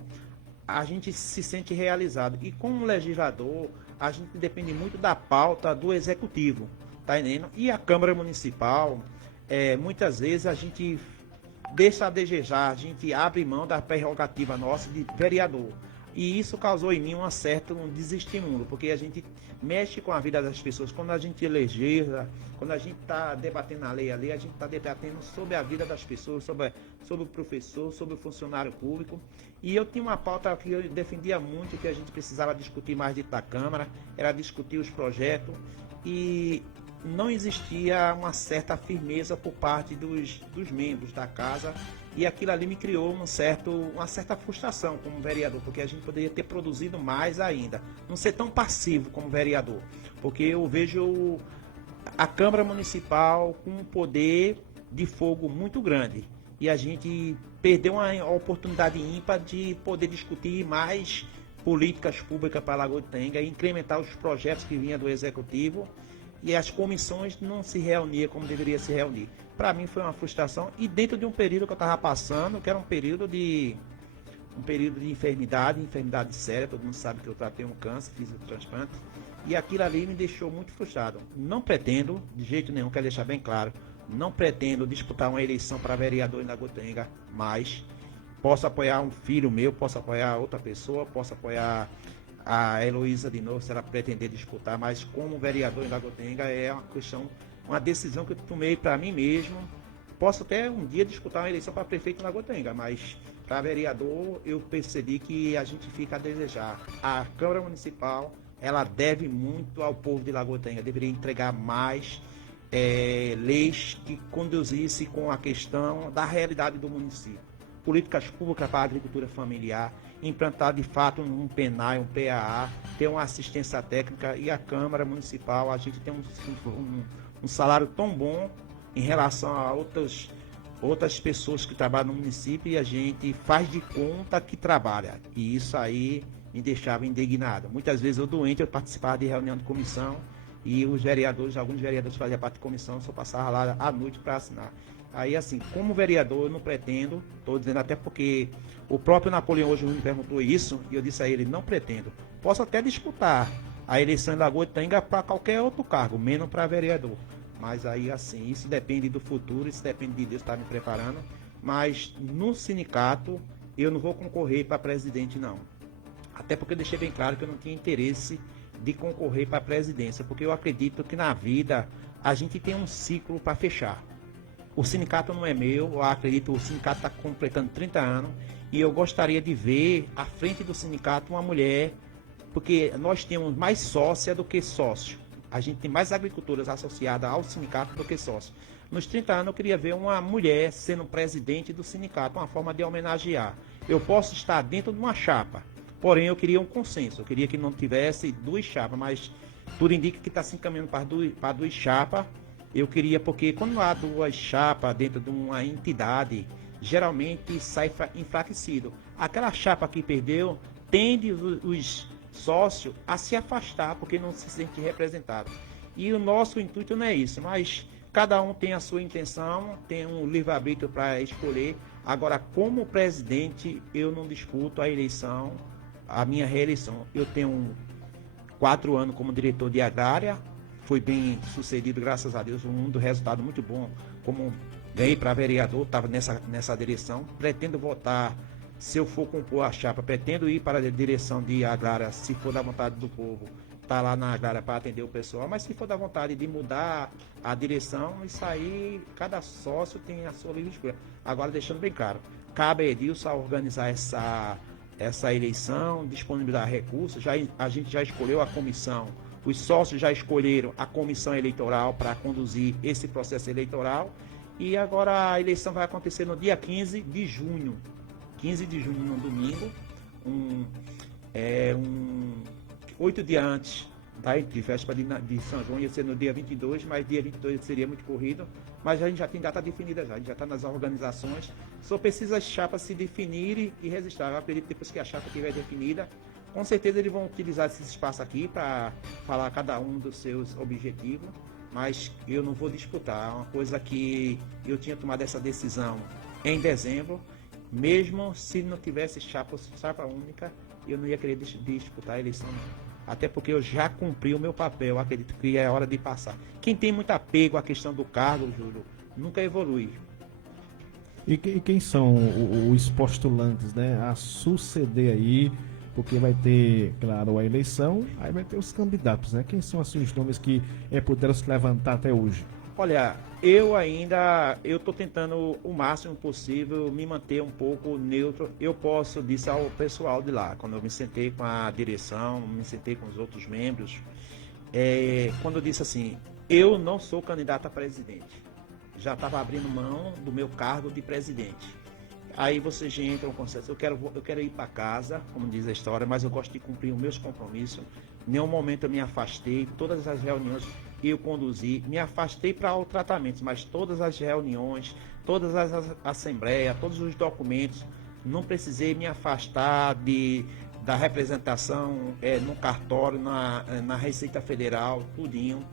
a gente se sente realizado. E como legislador, a gente depende muito da pauta do executivo, tá entendendo? E a Câmara Municipal, muitas vezes a gente deixa a desejar, a gente abre mão da prerrogativa nossa de vereador. E isso causou em mim um certo desestímulo, porque a gente mexe com a vida das pessoas. Quando a gente legisla, quando a gente está debatendo a lei, a gente está debatendo sobre a vida das pessoas, sobre o professor, sobre o funcionário público. E eu tinha uma pauta que eu defendia muito, que a gente precisava discutir mais dentro da Câmara, era discutir os projetos, e não existia uma certa firmeza por parte dos membros da casa, e aquilo ali me criou uma certa frustração como vereador, porque a gente poderia ter produzido mais ainda, não ser tão passivo como vereador, porque eu vejo a Câmara Municipal com um poder de fogo muito grande, e a gente perdeu uma oportunidade ímpar de poder discutir mais políticas públicas para Lagoa do Itenga e incrementar os projetos que vinham do Executivo, e as comissões não se reuniam como deveria se reunir. Para mim foi uma frustração, e dentro de um período que eu estava passando, que era um período de enfermidade séria, todo mundo sabe que eu tratei um câncer, fiz o transplante, e aquilo ali me deixou muito frustrado. Não pretendo, de jeito nenhum, quero deixar bem claro, não pretendo disputar uma eleição para vereador em Lagoa do Itenga, mas posso apoiar um filho meu, posso apoiar outra pessoa, posso apoiar a Heloísa de novo, se ela pretender disputar, mas como vereador em Lagoa do Itenga é uma decisão que eu tomei para mim mesmo. Posso até um dia disputar uma eleição para prefeito em Lagoa do Itenga, mas para vereador, eu percebi que a gente fica a desejar. A Câmara Municipal, ela deve muito ao povo de Lagoa Itanha, deveria entregar mais leis que conduzissem com a questão da realidade do município. Políticas públicas para a agricultura familiar, implantar de fato um PENAI, um PAA, ter uma assistência técnica, e a Câmara Municipal, a gente tem um salário tão bom em relação a outras pessoas que trabalham no município, e a gente faz de conta que trabalha, e isso aí me deixava indignado. Muitas vezes eu doente, eu participava de reunião de comissão, e os vereadores, alguns vereadores faziam parte de comissão, só passava lá à noite para assinar. Aí, assim, como vereador, eu não pretendo, estou dizendo até porque o próprio Napoleão hoje me perguntou isso, e eu disse a ele, não pretendo. Posso até disputar a eleição em Lagoa Itanha para qualquer outro cargo, menos para vereador. Mas aí, assim, isso depende do futuro, isso depende de Deus estar me preparando. Mas no sindicato, eu não vou concorrer para presidente, não. Até porque eu deixei bem claro que eu não tinha interesse de concorrer para a presidência, porque eu acredito que na vida a gente tem um ciclo para fechar. O sindicato não é meu, eu acredito que o sindicato está completando 30 anos, e eu gostaria de ver à frente do sindicato uma mulher, porque nós temos mais sócia do que sócio. A gente tem mais agricultoras associadas ao sindicato do que sócio. Nos 30 anos eu queria ver uma mulher sendo presidente do sindicato, uma forma de homenagear. Eu posso estar dentro de uma chapa, porém eu queria um consenso, eu queria que não tivesse duas chapas, mas tudo indica que está se encaminhando para duas chapas. Eu queria, porque quando há duas chapas dentro de uma entidade, geralmente sai enfraquecido. Aquela chapa que perdeu, tende os sócios a se afastar, porque não se sente representado. E o nosso intuito não é isso, mas cada um tem a sua intenção, tem um livre-arbítrio para escolher. Agora, como presidente, eu não disputo a eleição, a minha reeleição. Eu tenho 4 anos como diretor de agrária, foi bem sucedido, graças a Deus, um resultado muito bom, como ganhei para vereador, estava nessa direção. Pretendo votar, se eu for compor a chapa, pretendo ir para a direção de agrária, se for da vontade do povo, tá lá na agrária para atender o pessoal, mas se for da vontade de mudar a direção, isso aí, cada sócio tem a sua livre escolha. Agora, deixando bem claro, cabe a Edilson organizar essa eleição, disponibilizar recursos, a gente já escolheu a comissão. Os sócios já escolheram a comissão eleitoral para conduzir esse processo eleitoral, e agora a eleição vai acontecer no dia 15 de junho. 15 de junho, no domingo, 8 dias antes de véspera de São João, ia ser no dia 22, mas dia 22 seria muito corrido, mas a gente já tem data definida já, a gente já está nas organizações, só precisa as chapas se definirem e registrar. Eu acredito que depois que a chapa estiver definida, com certeza eles vão utilizar esse espaço aqui para falar cada um dos seus objetivos, mas eu não vou disputar. É uma coisa que eu tinha tomado essa decisão em dezembro, mesmo se não tivesse chapa única, eu não ia querer disputar a eleição, não. Até porque eu já cumpri o meu papel, eu acredito que é hora de passar. Quem tem muito apego à questão do cargo, Júlio, nunca evolui. E quem são os postulantes, né, a suceder aí? Porque vai ter, claro, a eleição, aí vai ter os candidatos, né? Quem são assim, os nomes que puderam se levantar até hoje? Olha, eu estou tentando o máximo possível me manter um pouco neutro. Eu posso, disse ao pessoal de lá, quando eu me sentei com a direção, me sentei com os outros membros, quando eu disse assim, eu não sou candidato a presidente. Já estava abrindo mão do meu cargo de presidente. Aí vocês entram com consenso, eu quero ir para casa, como diz a história, mas eu gosto de cumprir os meus compromissos. Em nenhum momento eu me afastei, todas as reuniões eu conduzi, me afastei para o tratamento, mas todas as reuniões, todas as assembleias, todos os documentos, não precisei me afastar da representação no cartório, na Receita Federal, tudinho.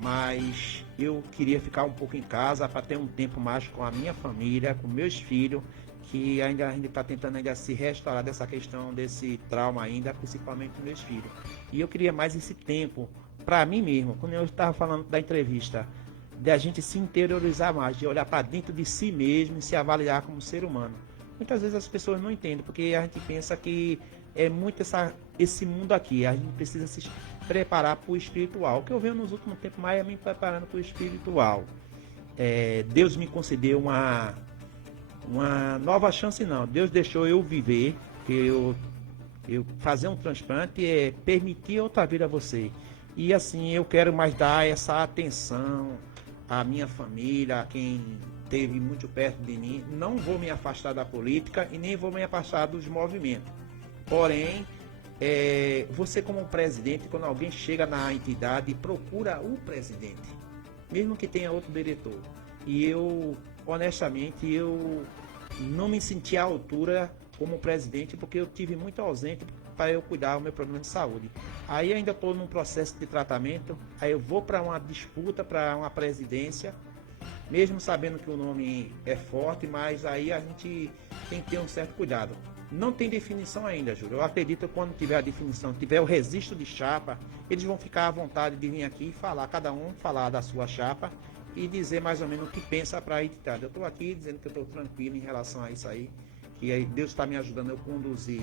Mas eu queria ficar um pouco em casa para ter um tempo mais com a minha família, com meus filhos, que ainda está tentando se restaurar dessa questão, desse trauma ainda, principalmente com meus filhos. E eu queria mais esse tempo para mim mesmo, quando eu estava falando da entrevista, de a gente se interiorizar mais, de olhar para dentro de si mesmo e se avaliar como ser humano. Muitas vezes as pessoas não entendem, porque a gente pensa que é muito esse mundo aqui, a gente precisa se preparar para o espiritual. O que eu venho nos últimos tempos mais é me preparando para o espiritual. Deus me concedeu uma nova chance não. Deus deixou eu viver, que eu fazer um transplante é permitir outra vida a você. E assim, eu quero mais dar essa atenção à minha família, a quem esteve muito perto de mim. Não vou me afastar da política e nem vou me afastar dos movimentos. Porém, você como presidente, quando alguém chega na entidade, procura o presidente, mesmo que tenha outro diretor. E eu, honestamente, eu não me senti à altura como presidente, porque eu tive muito ausente para eu cuidar do meu problema de saúde. Aí ainda estou num processo de tratamento, aí eu vou para uma disputa, para uma presidência, mesmo sabendo que o nome é forte, mas aí a gente tem que ter um certo cuidado. Não tem definição ainda, Júlio. Eu acredito que quando tiver a definição, tiver o registro de chapa, eles vão ficar à vontade de vir aqui e falar, cada um falar da sua chapa e dizer mais ou menos o que pensa para a entidade. Eu estou aqui dizendo que eu estou tranquilo em relação a isso aí, que aí Deus está me ajudando a eu conduzir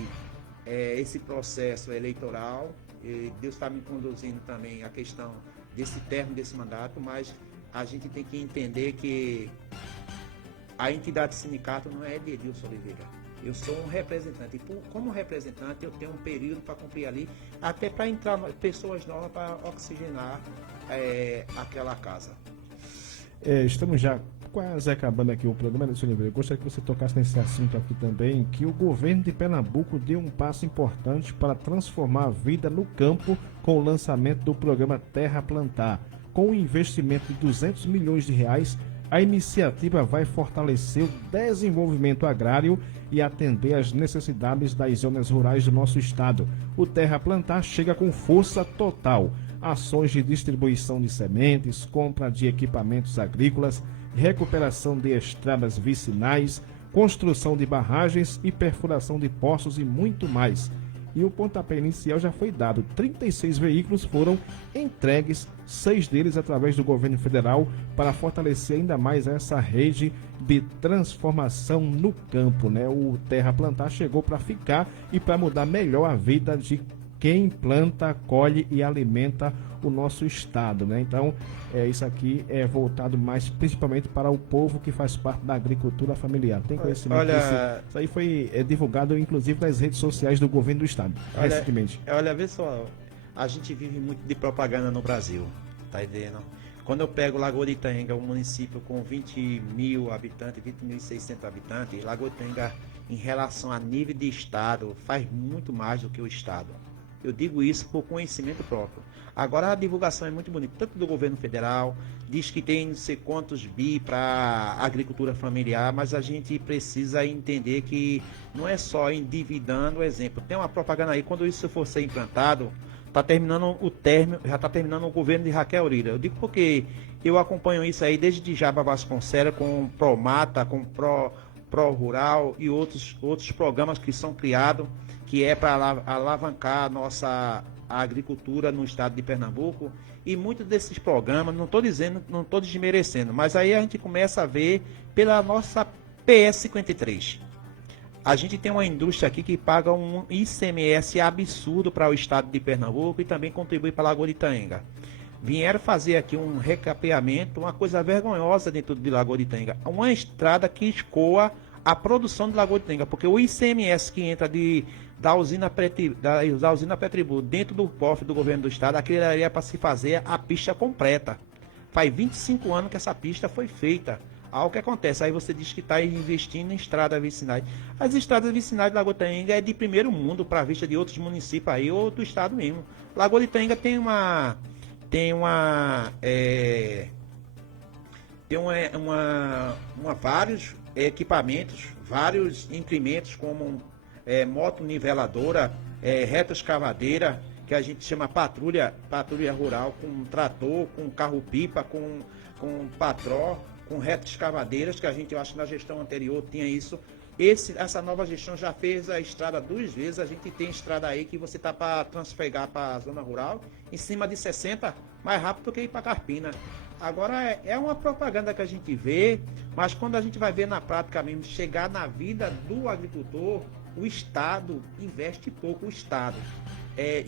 esse processo eleitoral, e Deus está me conduzindo também a questão desse término desse mandato, mas a gente tem que entender que a entidade sindicato não é de Edilson Oliveira. Eu sou um representante, e como representante eu tenho um período para cumprir ali, até para entrar pessoas novas para oxigenar aquela casa. Estamos já quase acabando aqui o programa, Edilson Oliveira. Eu gostaria que você tocasse nesse assunto aqui também, que o governo de Pernambuco deu um passo importante para transformar a vida no campo com o lançamento do programa Terra Plantar. Com um investimento de R$200 milhões, a iniciativa vai fortalecer o desenvolvimento agrário e atender às necessidades das zonas rurais do nosso estado. O Terra Plantar chega com força total. Ações de distribuição de sementes, compra de equipamentos agrícolas, recuperação de estradas vicinais, construção de barragens e perfuração de poços e muito mais. E o pontapé inicial já foi dado. 36 veículos foram entregues, 6 deles através do governo federal, para fortalecer ainda mais essa rede de transformação no campo, né? O Terra Plantar chegou para ficar e para mudar melhor a vida de quem planta, colhe e alimenta o nosso estado, né? Então, isso aqui é voltado mais principalmente para o povo que faz parte da agricultura familiar. Tem conhecimento disso? Isso aí foi divulgado, inclusive, nas redes sociais do governo do estado, recentemente. Olha, vê só, a gente vive muito de propaganda no Brasil, tá entendendo? Quando eu pego Lagoa de Itaenga, um município com 20 mil habitantes, 20.600 habitantes, Lagoa de Itaenga, em relação a nível de estado, faz muito mais do que o estado. Eu digo isso por conhecimento próprio. Agora a divulgação é muito bonita, tanto do governo federal, diz que tem não sei quantos bi para agricultura familiar, mas a gente precisa entender que não é só endividando o exemplo. Tem uma propaganda aí, quando isso for ser implantado, já está terminando o governo de Raquel Lira. Eu digo porque eu acompanho isso aí desde Djaba Vasconcelos, com Promata, com Pro Rural e outros programas que são criados, que é para alavancar a nossa agricultura no estado de Pernambuco. E muitos desses programas, não estou desmerecendo, mas aí a gente começa a ver pela nossa PS 53. A gente tem uma indústria aqui que paga um ICMS absurdo para o estado de Pernambuco e também contribui para a Lagoa de Itaenga. Vieram fazer aqui um recapeamento, uma coisa vergonhosa dentro de Lagoa de Itaenga. Uma estrada que escoa a produção de Lagoa de Itaenga, porque o ICMS que entra da usina Petribu dentro do cofre do governo do estado, aquilo era para se fazer a pista completa. Faz 25 anos que essa pista foi feita. O que acontece? Aí você diz que está investindo em estradas vicinais. As estradas vicinais de Lagoa de Itaenga é de primeiro mundo para a vista de outros municípios aí, ou do estado mesmo. Lagoa de Itaenga tem vários equipamentos, vários implementos, como moto niveladora, reta escavadeira, que a gente chama patrulha rural, com trator, com carro-pipa, com patró, com retas escavadeiras, que eu acho que na gestão anterior tinha isso. Essa nova gestão já fez a estrada 2 vezes. A gente tem estrada aí que você está para transferir para a zona rural, em cima de 60, mais rápido do que ir para Carpina. Agora é uma propaganda que a gente vê, mas quando a gente vai ver na prática mesmo, chegar na vida do agricultor, o Estado investe pouco. O Estado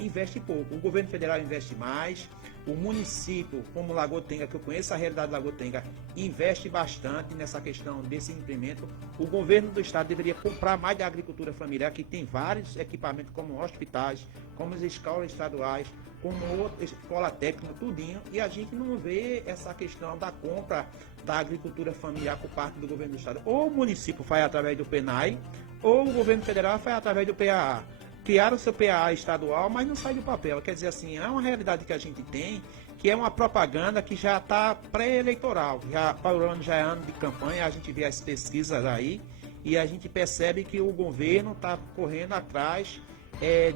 investe pouco. O governo federal investe mais, o município, como Lagoa Tenga, que eu conheço a realidade de Lagoa Tenga, investe bastante nessa questão desse implemento. O governo do estado deveria comprar mais da agricultura familiar, que tem vários equipamentos, como hospitais, como as escolas estaduais, como outra escola técnica, tudinho, e a gente não vê essa questão da compra da agricultura familiar por parte do governo do estado. Ou o município faz através do PENAI, ou o governo federal faz através do PAA. Criaram o seu PAA estadual, mas não sai do papel. Quer dizer assim, é uma realidade que a gente tem, que é uma propaganda que já está pré-eleitoral. O ano já é ano de campanha, a gente vê as pesquisas aí, e a gente percebe que o governo está correndo atrás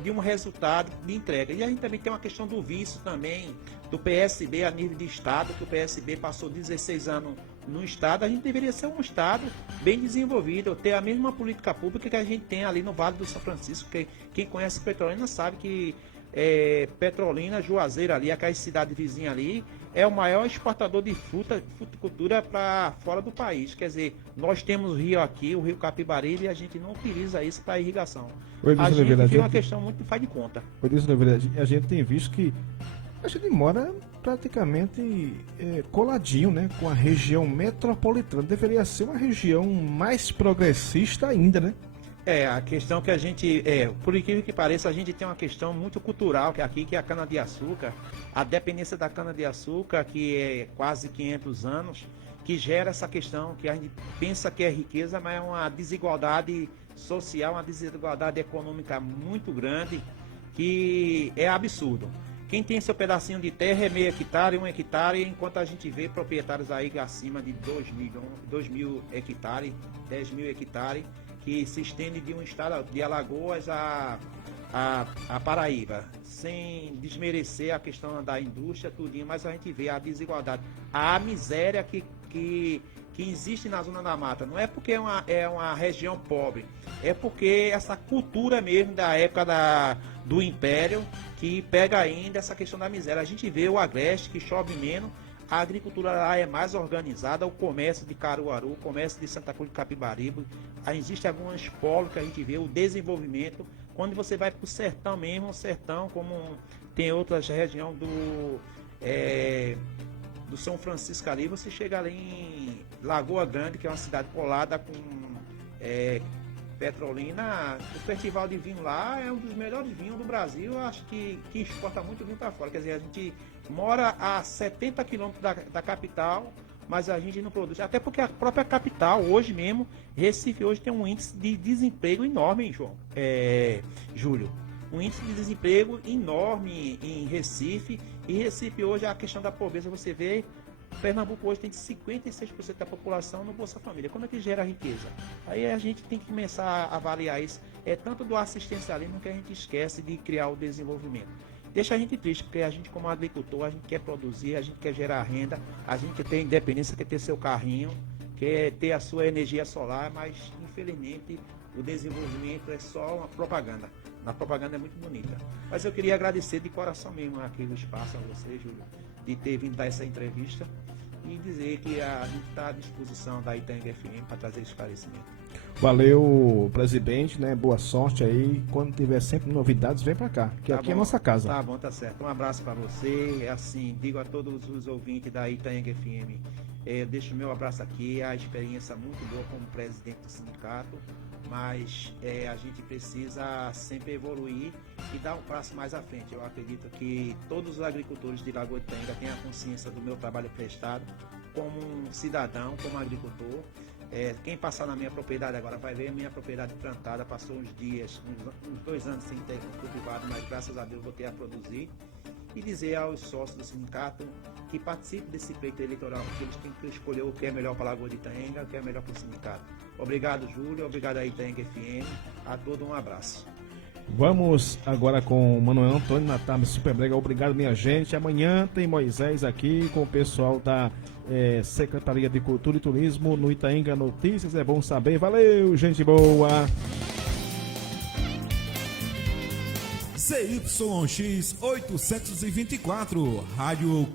de um resultado de entrega. E a gente também tem uma questão do vício também, do PSB a nível de estado, que o PSB passou 16 anos no estado. A gente deveria ser um estado bem desenvolvido, ter a mesma política pública que a gente tem ali no Vale do São Francisco. Quem conhece Petrolina sabe que Petrolina, Juazeiro ali, aquela cidade vizinha ali, é o maior exportador de fruticultura para fora do país. Quer dizer, nós temos o rio aqui, o rio Capibaribe, e a gente não utiliza isso para irrigação. A gente tem uma questão muito faz de conta. Por isso, na verdade, a gente tem visto que a gente mora praticamente coladinho, né, com a região metropolitana. Deveria ser uma região mais progressista ainda, né? A questão que a gente, por incrível que pareça, a gente tem uma questão muito cultural, que é aqui, que é a cana-de-açúcar, a dependência da cana-de-açúcar, que é quase 500 anos, que gera essa questão, que a gente pensa que é riqueza, mas é uma desigualdade social, uma desigualdade econômica muito grande, que é absurdo. Quem tem seu pedacinho de terra é meio hectare, 1 hectare, enquanto a gente vê proprietários aí acima de 2 mil hectares, 10 mil hectares, que se estende de um estado de Alagoas a Paraíba, sem desmerecer a questão da indústria, tudinho, mas a gente vê a desigualdade, a miséria que existe na Zona da Mata. Não é porque é uma região pobre, é porque essa cultura mesmo da época do Império, que pega ainda essa questão da miséria. A gente vê o Agreste, que chove menos, a agricultura lá é mais organizada, o comércio de Caruaru, o comércio de Santa Cruz de Capibaribe, existem alguns polos que a gente vê, o desenvolvimento. Quando você vai para o sertão mesmo, o sertão, como tem outras regiões do São Francisco ali, você chega ali em Lagoa Grande, que é uma cidade colada com Petrolina. O festival de vinho lá é um dos melhores vinhos do Brasil. Eu acho que exporta muito vinho para fora. Quer dizer, a gente mora a 70 quilômetros da capital, mas a gente não produz. Até porque a própria capital, hoje mesmo, Recife hoje tem um índice de desemprego enorme, Júlio. Um índice de desemprego enorme em Recife. E Recife hoje, a questão da pobreza, você vê, Pernambuco hoje tem 56% da população no Bolsa Família. Como é que gera riqueza? Aí a gente tem que começar a avaliar isso. É tanto do assistencialismo que a gente esquece de criar o desenvolvimento. Deixa a gente triste, porque a gente, como agricultor, a gente quer produzir, a gente quer gerar renda, a gente quer ter independência, quer ter seu carrinho, quer ter a sua energia solar, mas infelizmente o desenvolvimento é só uma propaganda. A propaganda é muito bonita. Mas eu queria agradecer de coração mesmo aqui o espaço a você, Júlio, de ter vindo dar essa entrevista e dizer que a gente está à disposição da Itaenga FM para trazer esclarecimento. Valeu, presidente, né? Boa sorte aí. Quando tiver sempre novidades, vem para cá, que Tá aqui bom, é a nossa casa. Tá bom, tá certo. Um abraço para você. Assim, digo a todos os ouvintes da Itaenga FM, deixo o meu abraço aqui. A experiência muito boa como presidente do sindicato, mas a gente precisa sempre evoluir e dar um passo mais à frente. Eu acredito que todos os agricultores de Lagoa de Itaenga têm a consciência do meu trabalho prestado como um cidadão, como agricultor. Quem passar na minha propriedade agora vai ver a minha propriedade plantada, passou uns dias, uns 2 anos sem ter cultivado, mas graças a Deus voltei a produzir. E dizer aos sócios do sindicato que participem desse pleito eleitoral, porque eles têm que escolher o que é melhor para a Lagoa de Itaenga, o que é melhor para o sindicato. Obrigado, Júlio, obrigado a Itaenga FM, a todos um abraço. Vamos agora com o Manuel Antônio na tarde Super Brega. Obrigado, minha gente. Amanhã tem Moisés aqui com o pessoal da Secretaria de Cultura e Turismo no Itaenga Notícias. É bom saber. Valeu, gente boa. ZYX 824, Rádio